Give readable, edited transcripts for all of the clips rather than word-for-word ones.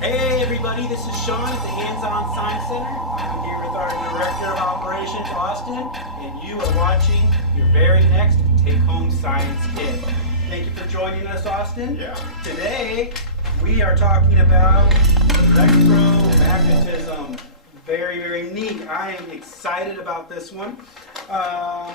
Hey everybody, this is Sean at the Hands-On Science Center. I'm here with our Director of Operations, Austin, and you are watching your very next Take-Home Science Kit. Thank you for joining us, Austin. Yeah. Today, we are talking about electromagnetism. Very, very neat. I am excited about this one. Can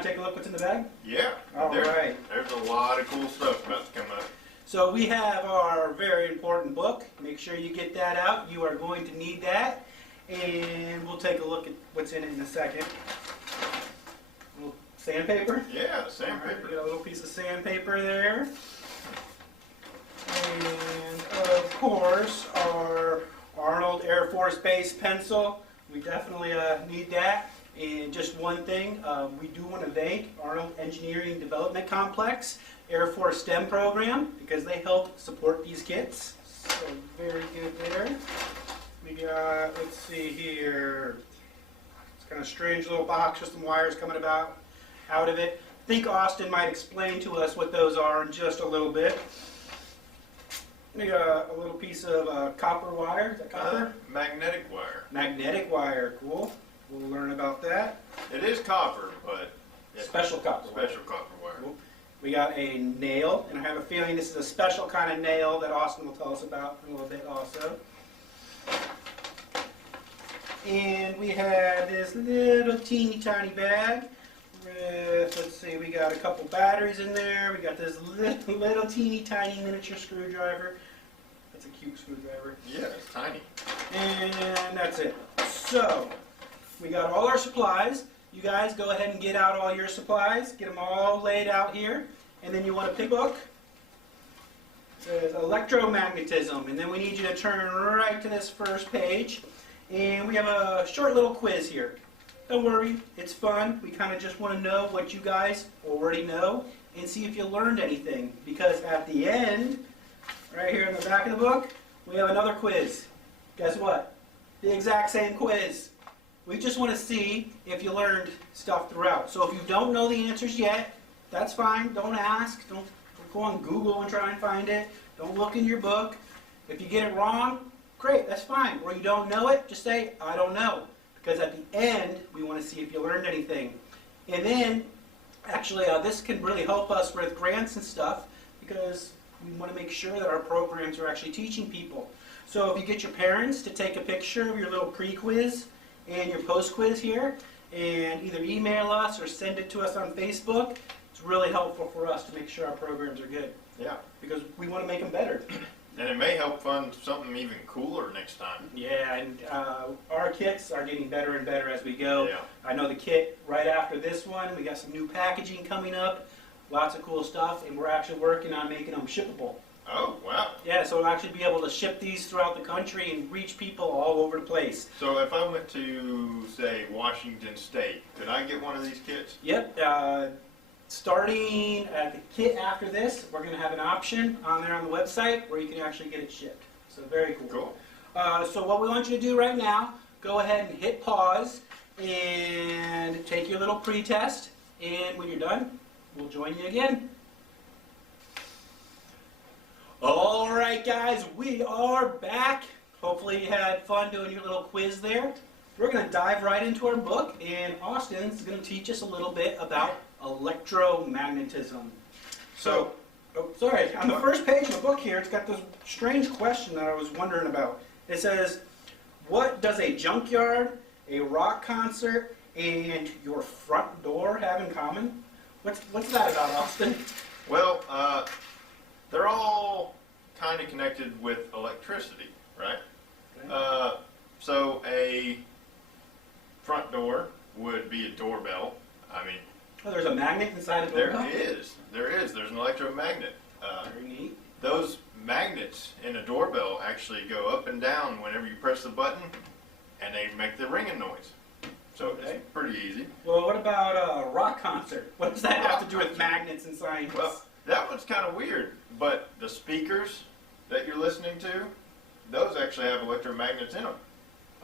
I take a look what's in the bag? Yeah. All right. There's a lot of cool stuff about to come up. So we have our very important book. Make sure you get that out. You are going to need that. And we'll take a look at what's in it in a second. A little sandpaper. Yeah, sandpaper. Right, we got a little piece of sandpaper there. And of course, our Arnold Air Force Base pencil. We definitely need that. And just one thing, we do want to thank Arnold Engineering Development Complex Air Force STEM program because they help support these kits. So very good there. We got, let's see here, it's kind of strange little box with some wires coming out of it. I think Austin might explain to us what those are in just a little bit. We got a little piece of copper wire. Is that copper? Magnetic wire. Magnetic wire, cool. We'll learn about that. It is copper, but Special copper wire. special copper wire. Cool. We got a nail, and I have a feeling this is a special kind of nail that Austin will tell us about in a little bit also. And we have this little teeny tiny bag with, let's see, we got a couple batteries in there. We got this little teeny tiny miniature screwdriver. That's a cute screwdriver. Yeah, it's tiny. And that's it. So, we got all our supplies. You guys go ahead and get out all your supplies. Get them all laid out here. And then you want to pick a book. It says Electromagnetism. And then we need you to turn right to this first page. And we have a short little quiz here. Don't worry, it's fun. We kind of just want to know what you guys already know and see if you learned anything. Because at the end, right here in the back of the book, we have another quiz. Guess what? The exact same quiz. We just want to see if you learned stuff throughout. So if you don't know the answers yet, that's fine. Don't ask. Don't go on Google and try and find it. Don't look in your book. If you get it wrong, great, that's fine. Or you don't know it, just say, I don't know. Because at the end, we want to see if you learned anything. And then, actually, this can really help us with grants and stuff because we want to make sure that our programs are actually teaching people. So if you get your parents to take a picture of your little pre-quiz and your post-quiz here, and either email us or send it to us on Facebook, it's really helpful for us to make sure our programs are good. Yeah. Because we want to make them better. And it may help fund something even cooler next time. Yeah, and our kits are getting better and better as we go. Yeah. I know the kit right after this one, we got some new packaging coming up, lots of cool stuff, and we're actually working on making them shippable. Oh, wow. Yeah, so we'll actually be able to ship these throughout the country and reach people all over the place. So if I went to, say, Washington State, could I get one of these kits? Yep, starting at the kit after this, we're going to have an option on there on the website where you can actually get it shipped. So very cool. Cool. So what we want you to do right now, go ahead and hit pause and take your little pre-test. And when you're done, we'll join you again. All right, guys, we are back. Hopefully you had fun doing your little quiz there. We're going to dive right into our book, and Austin's going to teach us a little bit about electromagnetism. So, sorry, on the first page of the book here, it's got this strange question that I was wondering about. It says, what does a junkyard, a rock concert, and your front door have in common? What's that about, Austin? Well, they're all kind of connected with electricity, right? Okay. So a front door would be a doorbell. I mean, Oh, there's a magnet inside a doorbell? There is. There's an electromagnet. Very neat. Those magnets in a doorbell actually go up and down whenever you press the button, and they make the ringing noise. So Okay. it's pretty easy. Well, what about a rock concert? What does that have to do with magnets and science? Well, that one's kind of weird, but the speakers that you're listening to, those actually have electromagnets in them.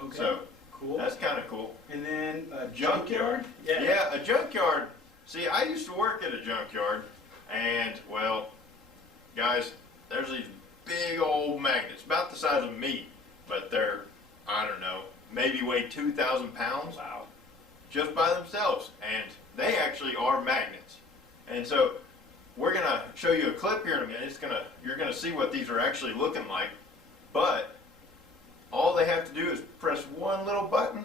okay. So Cool. that's kind of cool. And then a Junkyard. Yeah. Yeah, a junkyard. See, I used to work at a junkyard, and well, guys, there's these big old old magnets, about the size of me, but they're, I don't know, maybe weigh 2,000 pounds. Wow. Just by themselves, and they actually are magnets. And so we're gonna show you a clip here in a minute. You're gonna see what these are actually looking like, but all they have to do is press one little button,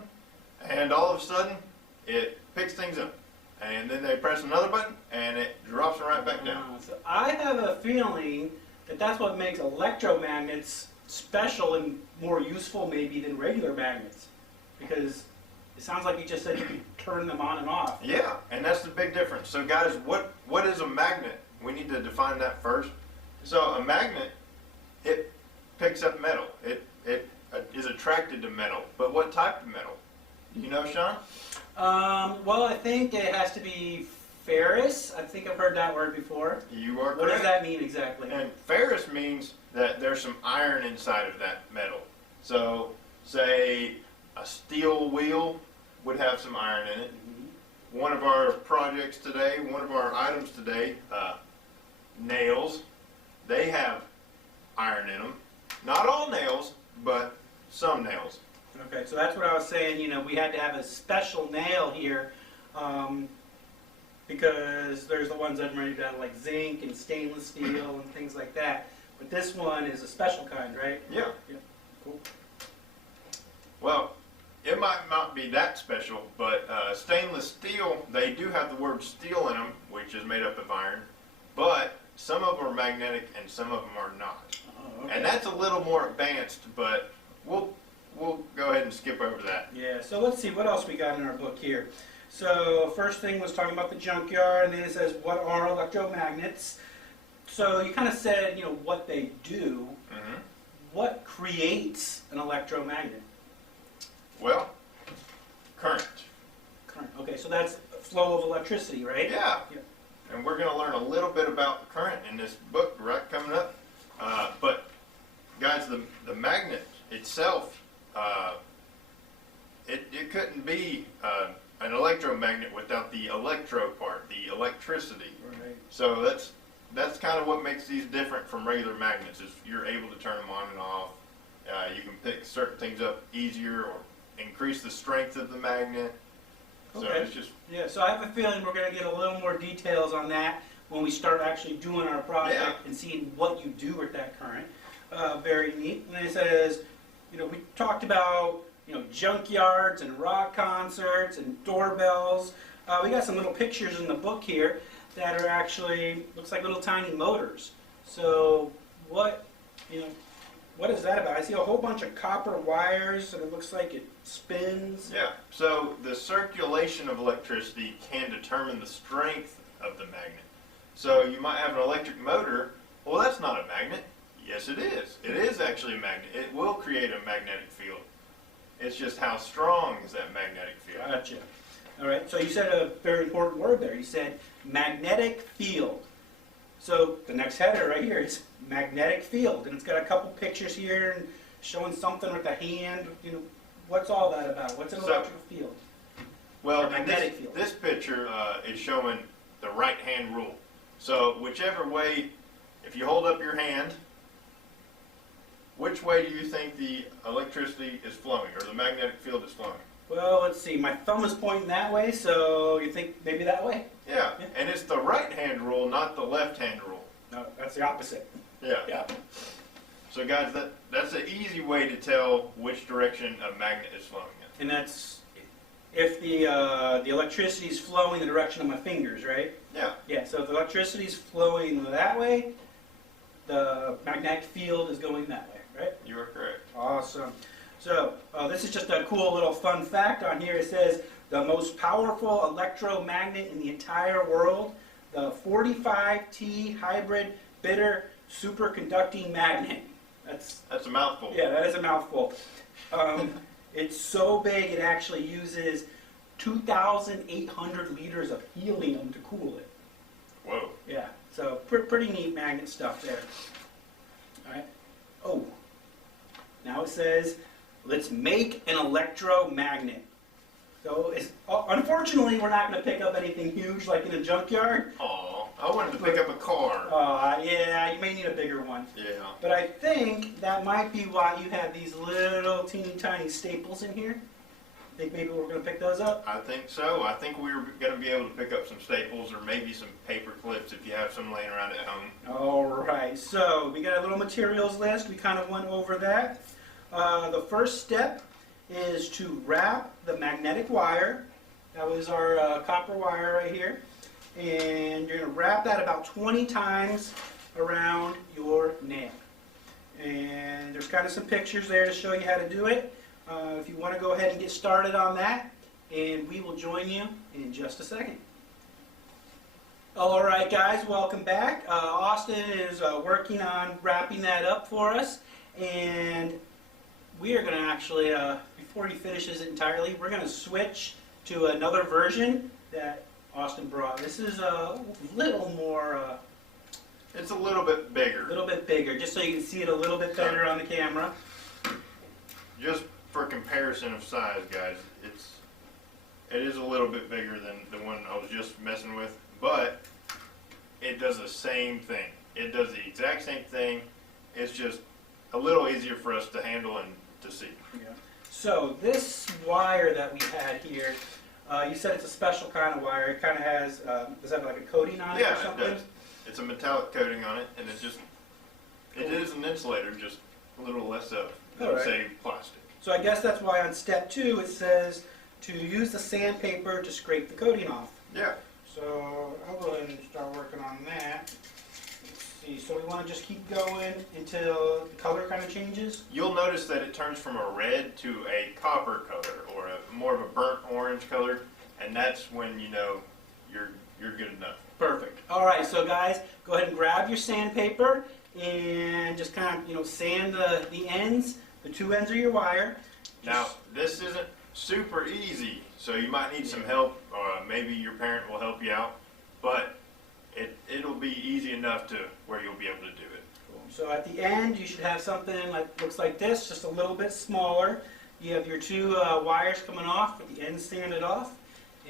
and all of a sudden it picks things up. And then they press another button, and it drops them right back down. So I have a feeling that that's what makes electromagnets special and more useful maybe than regular magnets, because it sounds like you just said you could turn them on and off. Yeah, and that's the big difference. So guys, what is a magnet? We need to define that first. So a magnet, it picks up metal. It is attracted to metal. But what type of metal? Do you know, Sean? Well, I think it has to be ferrous. I think I've heard that word before. You are correct. What does that mean exactly? And ferrous means that there's some iron inside of that metal. So say a steel wheel would have some iron in it. Mm-hmm. One of our projects today, one of our items today, nails, they have iron in them. Not all nails, but some nails. Okay, so that's what I was saying, you know, we had to have a special nail here, because there's the ones that are made out of like zinc and stainless steel and things like that. But this one is a special kind, right? Yeah. Yeah. Cool. Well, it might not be that special, but stainless steel, they do have the word steel in them, which is made up of iron, but some of them are magnetic and some of them are not. Oh, okay. And that's a little more advanced, but we'll go ahead and skip over that. Yeah, so let's see what else we got in our book here. So first thing was talking about the junkyard, and then it says, what are electromagnets? So you kind of said, you know, what they do. Mm-hmm. What creates an electromagnet? Well, current. Current. Okay, so that's flow of electricity, right? Yeah. Yeah. And we're going to learn a little bit about current in this book right coming up. But guys, the magnet itself, it couldn't be an electromagnet without the electro part, the electricity. Right. So that's kind of what makes these different from regular magnets, is you're able to turn them on and off. You can pick certain things up easier or increase the strength of the magnet. So Okay. it's just, Yeah, so I have a feeling we're going to get a little more details on that when we start actually doing our project Yeah. and seeing what you do with that current. Very neat. And then it says, you know, we talked about, you know, junkyards and rock concerts and doorbells. We got some little pictures in the book here that are actually, looks like little tiny motors. So what, you know, what is that about? I see a whole bunch of copper wires and it looks like it spins. yeah. So the circulation of electricity can determine the strength of the magnet. So you might have an electric motor. Well, that's not a magnet. Yes, it is. It is actually a magnet. It will create a magnetic field. It's just how strong is that magnetic field. Gotcha. All right, so you said a very important word there. You said magnetic field. So the next header right here is magnetic field, and it's got a couple pictures here and showing something with a hand. You know, what's all that about? What's an So- electric field? Well, Or in magnetic field. this picture is showing the right-hand rule. So whichever way, if you hold up your hand, which way do you think the electricity is flowing, or the magnetic field is flowing? Well, let's see. My thumb is pointing that way, so you think maybe that way? Yeah, Yeah. and it's the right-hand rule, not the left-hand rule. No, that's the opposite. Yeah. Yeah. So guys, that's an easy way to tell which direction a magnet is flowing in. And that's if the electricity is flowing the direction of my fingers, right? Yeah. Yeah, so if the electricity is flowing that way, the magnetic field is going that way, right? You are correct. Awesome. So this is just a cool little fun fact on here. It says the most powerful electromagnet in the entire world, the 45T hybrid bitter superconducting magnet. That's a mouthful. Yeah, that is a mouthful. It's so big it actually uses 2,800 liters of helium to cool it. Whoa. Yeah, so pretty neat magnet stuff there. All right. Oh, now it says, let's make an electromagnet. So unfortunately, we're not going to pick up anything huge like in a junkyard. Aw. I wanted to pick up a car. Yeah, you may need a bigger one. Yeah. But I think that might be why you have these little teeny tiny staples in here. Think maybe we're going to pick those up? I think so. I think we were going to be able to pick up some staples or maybe some paper clips if you have some laying around at home. All right, so we got a little materials list. We kind of went over that. The first step is to wrap the magnetic wire. That was our copper wire right here. And you're going to wrap that about 20 times around your nail. And there's kind of some pictures there to show you how to do it. If you want to go ahead and get started on that, and we will join you in just a second. All right, guys, welcome back. Austin is working on wrapping that up for us, and we are going to actually, before he finishes it entirely, we're going to switch to another version that Austin brought. This is a little more... It's a little bit bigger. A little bit bigger, just so you can see it a little bit better on the camera. Just for comparison of size, guys, it is a little bit bigger than the one I was just messing with, but it does the same thing. It does the exact same thing. It's just a little easier for us to handle and to see. Yeah. So this wire that we had here, you said it's a special kind of wire. It kind of has, does that have like a coating on it or something? Yeah, it does. It's a metallic coating on it, and it is an insulator, just a little less of, say, plastic. So I guess that's why on step 2 it says to use the sandpaper to scrape the coating off. Yeah. So I'll go ahead and start working on that. Let's see, so we want to just keep going until the color kind of changes? You'll notice that it turns from a red to a copper color, or more of a burnt orange color, and that's when you know you're good enough. Perfect. All right, so guys, go ahead and grab your sandpaper and just kind of, sand the ends, the 2 ends of your wire. Now, this isn't super easy, so you might need some help, or maybe your parent will help you out, but it'll be easy enough to where you'll be able to do it. Cool. So at the end, you should have something like looks like this, just a little bit smaller. You have your 2 wires coming off, with the ends sanded off,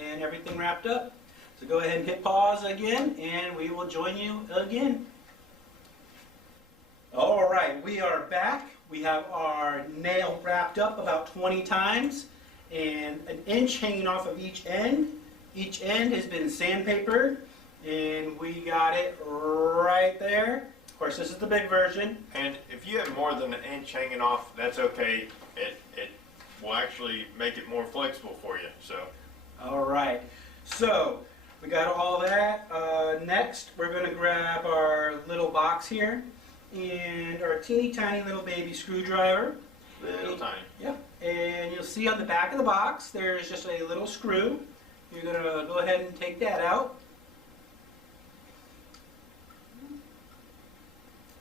and everything wrapped up. So go ahead and hit pause again, and we will join you again. All right, we are back. We have our nail wrapped up about 20 times, and an inch hanging off of each end. Each end has been sandpapered, and we got it right there. Of course, this is the big version. And if you have more than an inch hanging off, that's okay. It will actually make it more flexible for you. So. All right, so we got all that. Next, we're going to grab our little box here and our teeny tiny little baby screwdriver. Little tiny. Yep. And you'll see on the back of the box there's just a little screw. You're going to go ahead and take that out.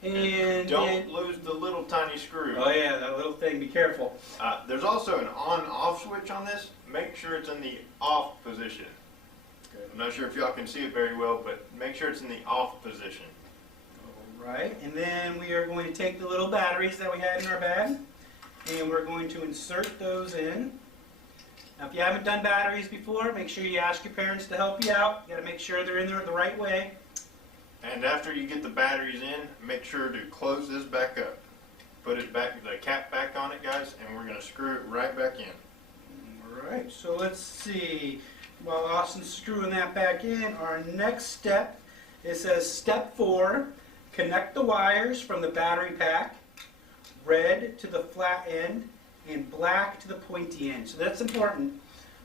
And don't lose the little tiny screw. Oh yeah, that little thing, be careful. There's also an on-off switch on this. Make sure it's in the off position. Good. I'm not sure if y'all can see it very well, but make sure it's in the off position. Right, and then we are going to take the little batteries that we had in our bag, and we're going to insert those in. Now if you haven't done batteries before, make sure you ask your parents to help you out. You got to make sure they're in there the right way. And after you get the batteries in, make sure to close this back up. Put it back, the cap back on it, guys, and we're going to screw it right back in. Alright, so let's see. While Austin's screwing that back in, our next step, it says step 4. Connect the wires from the battery pack, red to the flat end, and black to the pointy end. So that's important.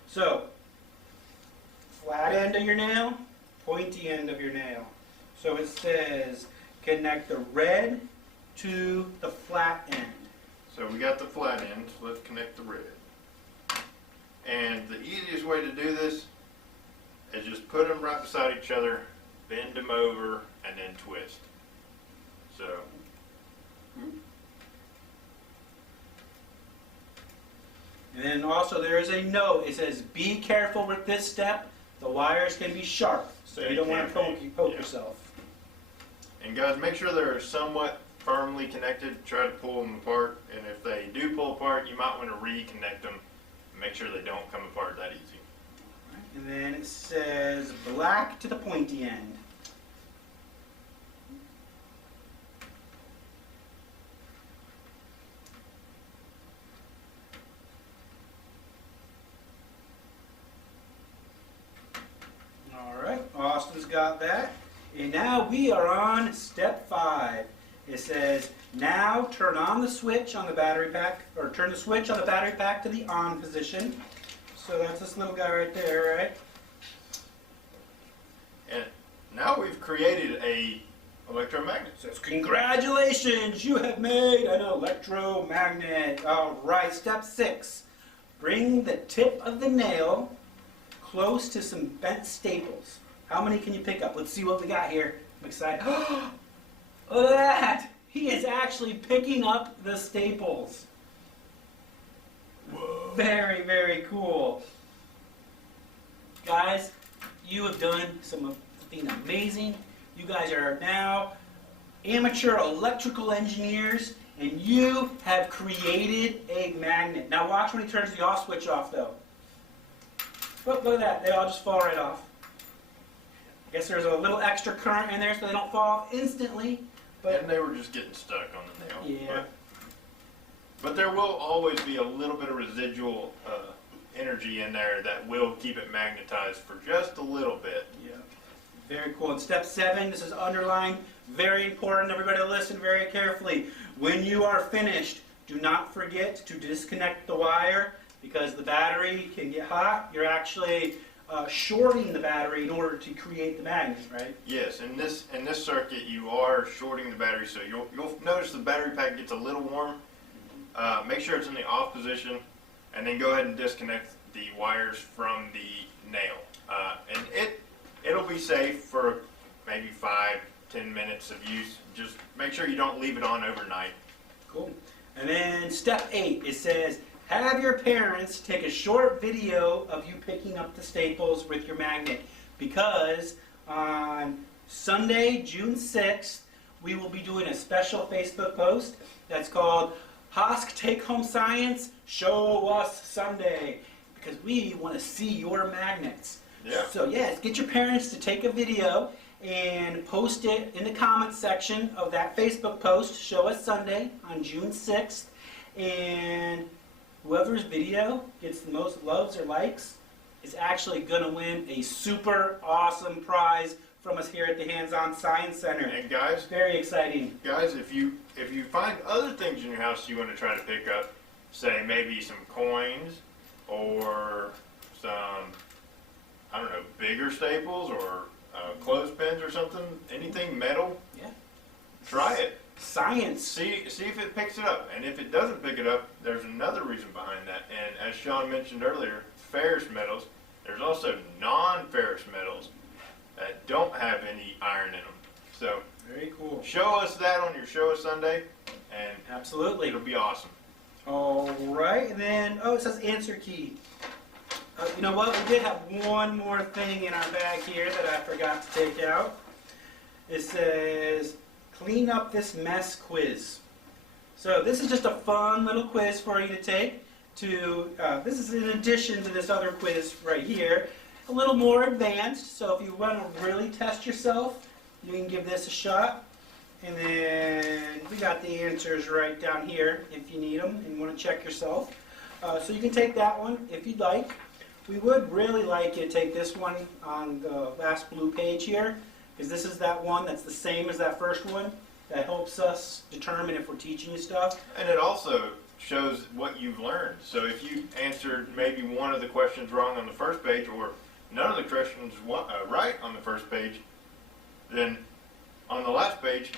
So, flat end of your nail, pointy end of your nail. So it says connect the red to the flat end. So we got the flat end, so let's connect the red. And the easiest way to do this is just put them right beside each other, bend them over, and then twist. So, and then also there is a note. It says be careful with this step. The wires can be sharp, so you don't want to poke yourself. And guys, make sure they're somewhat firmly connected. Try to pull them apart, and if they do pull apart, you might want to reconnect them. Make sure they don't come apart that easy. And then it says black to the pointy end. Joe's got that. And now we are on step 5. It says, now turn on the switch on the battery pack, or turn the switch on the battery pack to the on position. So that's this little guy right there, right? And now we've created a electromagnet. It says, congratulations, you have made an electromagnet. All right, step 6. Bring the tip of the nail close to some bent staples. How many can you pick up? Let's see what we got here. I'm excited. Look at that! He is actually picking up the staples. Whoa. Very, very cool. Guys, you have done something amazing. You guys are now amateur electrical engineers, and you have created a magnet. Now watch when he turns the off switch off, though. Look at that. They all just fall right off. I guess there's a little extra current in there so they don't fall off instantly. But And they were just getting stuck on the nail. yeah. But there will always be a little bit of residual energy in there that will keep it magnetized for just a little bit. Yeah. Very cool. And step 7, this is underlined. Very important. Everybody listen very carefully. When you are finished, do not forget to disconnect the wire because the battery can get hot. You're actually shorting the battery in order to create the magnet, right? Yes, in this circuit you are shorting the battery, so you'll notice the battery pack gets a little warm. Make sure it's in the off position, and then go ahead and disconnect the wires from the nail. And it'll be safe for maybe 5-10 minutes of use. Just make sure you don't leave it on overnight. Cool. And then step 8, it says, have your parents take a short video of you picking up the staples with your magnet, because on Sunday, June 6th, we will be doing a special Facebook post that's called HOSC Take Home Science Show Us Sunday, because we want to see your magnets. Yeah. So yes, get your parents to take a video and post it in the comments section of that Facebook post, Show Us Sunday, on June 6th. And whoever's video gets the most loves or likes is actually going to win a super awesome prize from us here at the Hands-On Science Center. And guys, Very exciting. if you find other things in your house you want to try to pick up, say maybe some coins or some, I don't know, bigger staples or clothespins or something, anything metal, Yeah. try it. Science. See if it picks it up, and if it doesn't pick it up, there's another reason behind that. And as Sean mentioned earlier, ferrous metals. There's also non-ferrous metals that don't have any iron in them. So Very cool. show us that on your Show Us Sunday, and Absolutely. it'll be awesome. All right, and then, oh, it says answer key. You know what? We did have one more thing in our bag here that I forgot to take out. It says, clean up this mess quiz. So this is just a fun little quiz for you to take. This is in addition to this other quiz right here. A little more advanced, so if you want to really test yourself, you can give this a shot. And then we got the answers right down here if you need them and want to check yourself. So you can take that one if you'd like. We would really like you to take this one on the last blue page here, because this is that one that's the same as that first one. That helps us determine if we're teaching you stuff. And it also shows what you've learned. So if you answered maybe one of the questions wrong on the first page, or none of the questions right on the first page, then on the last page,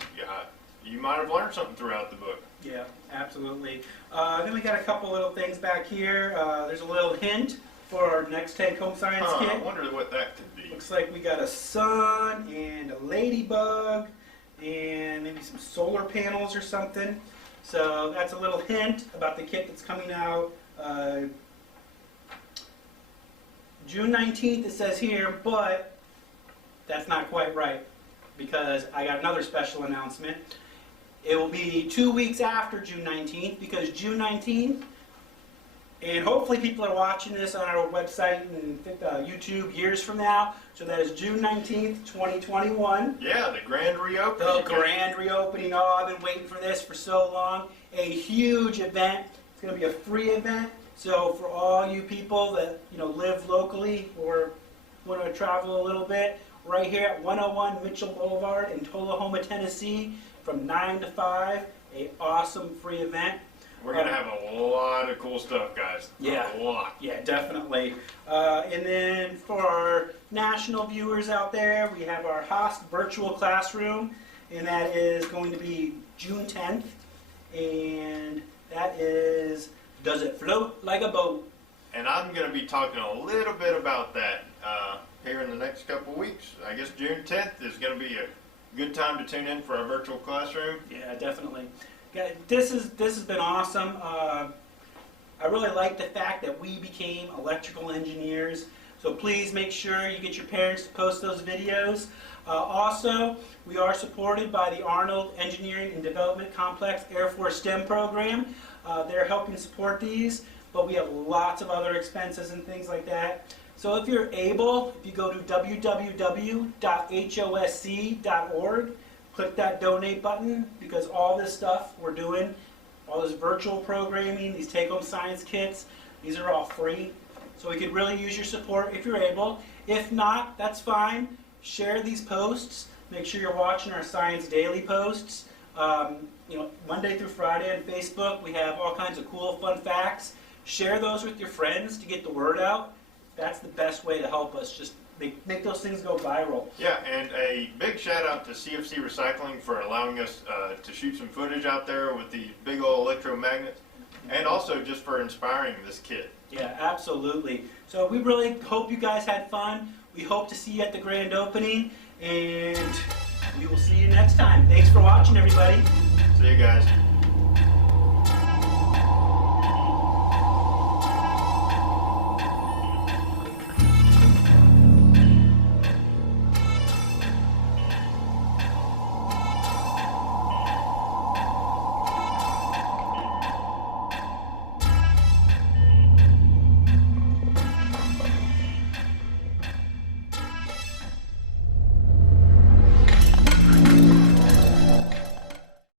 you might have learned something throughout the book. Yeah, absolutely. Then we got a couple little things back here. There's a little hint for our next Take Home Science I kit. wonder what that could be. Looks like we got a sun and a ladybug and maybe some solar panels or something. So that's a little hint about the kit that's coming out June 19th, it says here, but that's not quite right, because I got another special announcement. It will be 2 weeks after June 19th, because June 19th, and hopefully people are watching this on our website and YouTube years from now, so that is June 19th, 2021. Yeah, the grand reopening. The grand reopening. Oh, I've been waiting for this for so long. A huge event. It's going to be a free event. So for all you people that live locally or want to travel a little bit, right here at 101 Mitchell Boulevard in Tullahoma, Tennessee, from 9 to 5. A awesome free event. We're going to have a lot of cool stuff, guys. Yeah. A lot. Yeah, definitely. And then for our national viewers out there, we have our HOSC virtual classroom, and that is going to be June 10th. And that is, does it float like a boat? And I'm going to be talking a little bit about that here in the next couple weeks. I guess June 10th is going to be a good time to tune in for our virtual classroom. Yeah, definitely. Yeah, this has been awesome. I really like the fact that we became electrical engineers. So please make sure you get your parents to post those videos. Also, we are supported by the Arnold Engineering and Development Complex Air Force STEM program. They're helping support these, but we have lots of other expenses and things like that. So if you're able, if you go to www.hosc.org, click that donate button, because all this stuff we're doing, all this virtual programming, these take-home science kits, these are all free. So we could really use your support if you're able. If not, that's fine. Share these posts. Make sure you're watching our Science Daily posts. Monday through Friday on Facebook, we have all kinds of cool, fun facts. Share those with your friends to get the word out. That's the best way to help us. Just make those things go viral. Yeah, and a big shout out to CFC Recycling for allowing us to shoot some footage out there with the big old electromagnets, and also just for inspiring this kit. Yeah, absolutely. So we really hope you guys had fun. We hope to see you at the grand opening, and we will see you next time. Thanks for watching, everybody. See you guys.